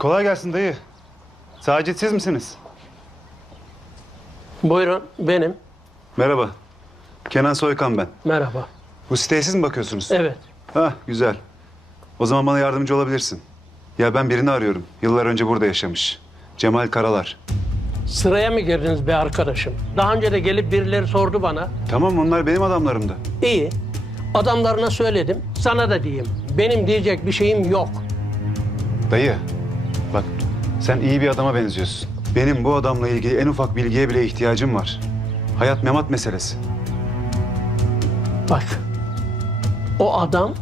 Kolay gelsin dayı. Sacit siz misiniz? Buyurun benim. Merhaba. Kenan Soykan ben. Merhaba. Bu siteye siz mi bakıyorsunuz? Evet. Ha güzel. O zaman bana yardımcı olabilirsin. Ya ben birini arıyorum. Yıllar önce burada yaşamış. Cemal Karalar. Sıraya mı girdiniz be arkadaşım? Daha önce de gelip birileri sordu bana. Tamam onlar benim adamlarımdı. İyi. Adamlarına söyledim. Sana da diyeyim. Benim diyecek bir şeyim yok. Dayı bak sen iyi bir adama benziyorsun. Benim bu adamla ilgili en ufak bilgiye bile ihtiyacım var. Hayat memat meselesi. Bak. O adam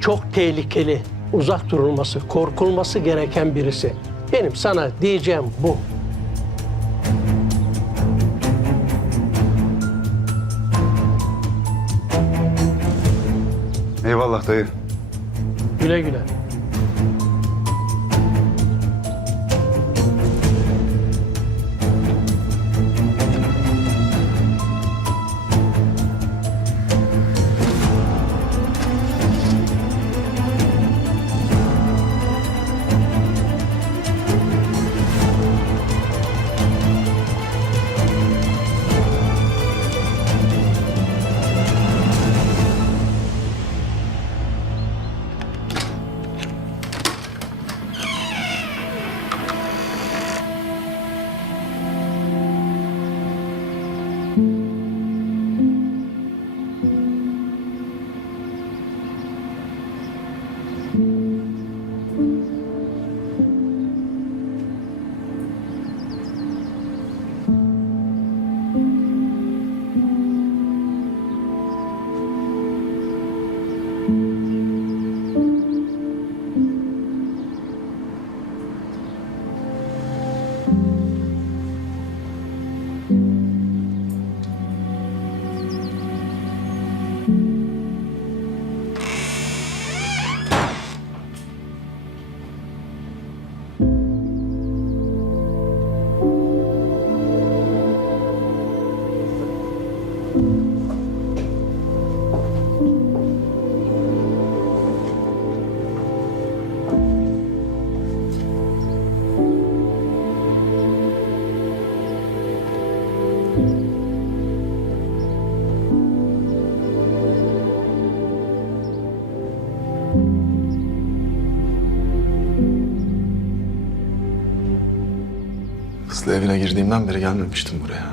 çok tehlikeli. Uzak durulması, korkulması gereken birisi. Benim sana diyeceğim bu. Eyvallah dayı. Güle güle. Bye. Kızla evine girdiğimden beri gelmemiştim buraya.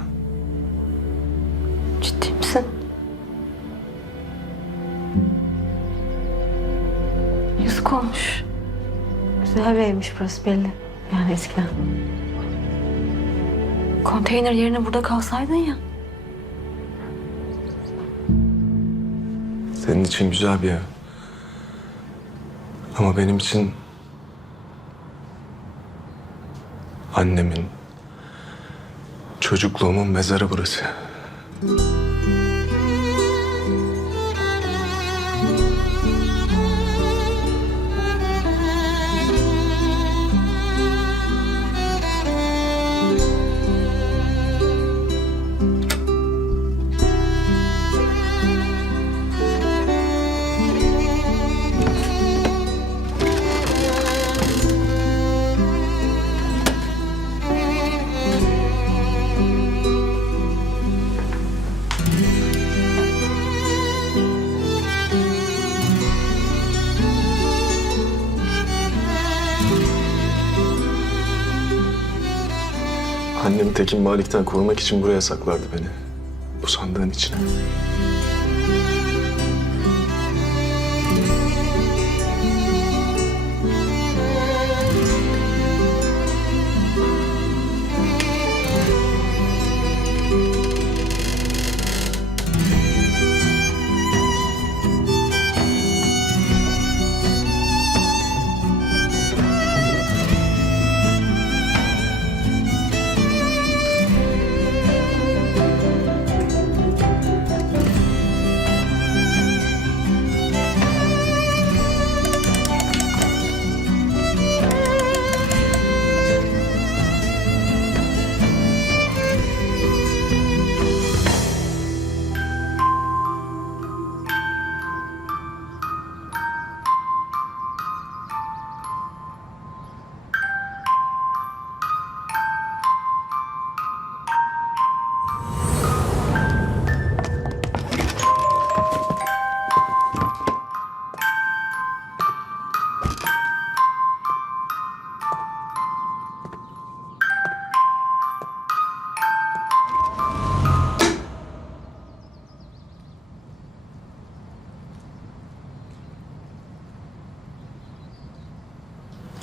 Ciddi misin? Yazık olmuş. Güzel bir evmiş burası belli. Yani eskiden. Konteyner yerine burada kalsaydın ya. Senin için güzel bir ev. Ama benim için... Annemin, çocukluğumun mezarı burası. Annem Tekin Malik'ten korumak için buraya saklardı beni. Bu sandığın içine.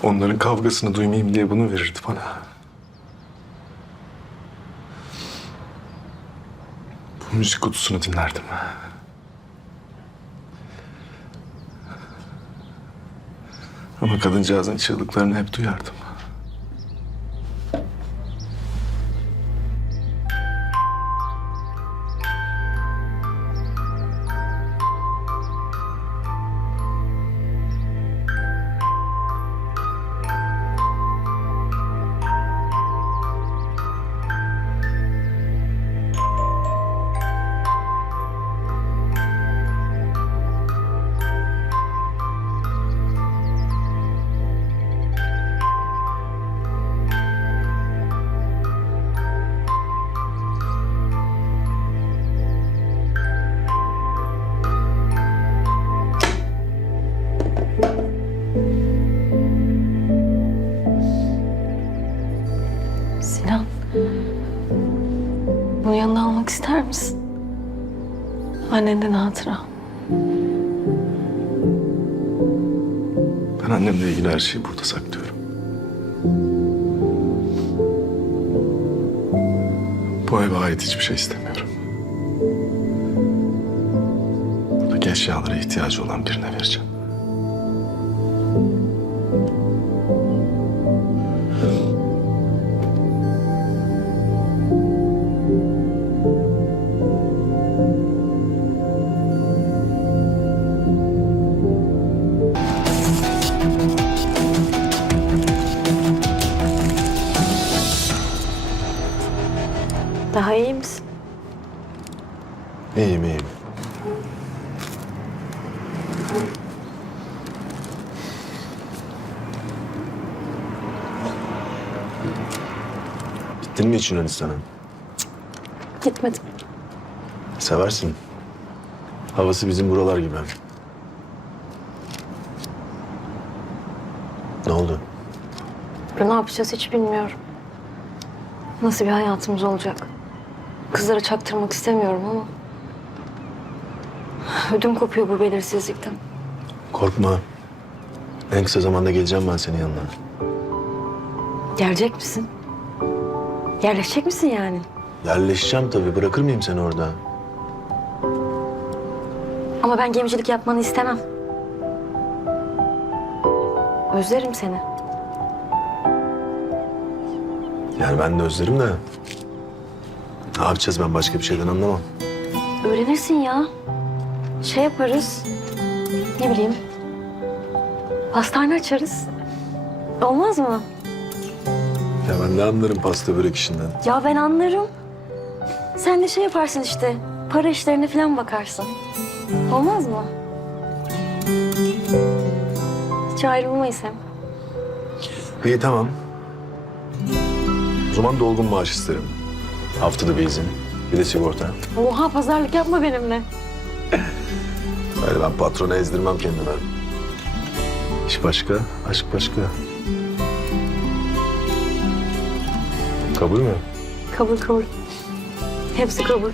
Onların kavgasını duymayayım diye bunu verirdi bana. Bu müzik kutusunu dinlerdim. Ama kadıncağızın çığlıklarını hep duyardım. Annenden hatıra. Ben annemle ilgili her şeyi burada saklıyorum. Bu eve ait hiçbir şey istemiyorum. Buradaki eşyalara ihtiyacı olan birine vereceğim. Daha iyi misin? İyiyim iyiyim. Gittin mi hiç Yunanistan'a? Gitmedim. Seversin. Havası bizim buralar gibi. Ne oldu? Ne yapacağız hiç bilmiyorum. Nasıl bir hayatımız olacak? Kızlara çaktırmak istemiyorum ama... Ödüm kopuyor bu belirsizlikten. Korkma. En kısa zamanda geleceğim ben senin yanına. Gelecek misin? Yerleşecek misin yani? Yerleşeceğim tabii. Bırakır mıyım seni orada? Ama ben gemicilik yapmanı istemem. Özlerim seni. Yani ben de özlerim de. Ne yapacağız ben başka bir şeyden anlamam. Öğrenirsin ya. Şey yaparız. Ne bileyim. Pastane açarız. Olmaz mı? Ya ben ne anlarım pasta börek işinden. Ya ben anlarım. Sen de şey yaparsın işte. Para işlerine falan bakarsın. Olmaz mı? Hiç ayrılmayız hem. İyi tamam. O zaman dolgun maaş isterim. Haftada bir izin. Bir de sigorta. Oha pazarlık yapma benimle. Öyle ben patrona ezdirmem kendime. İş başka, aşk başka. Kabul mü? Kabul kabul. Hepsi kabul.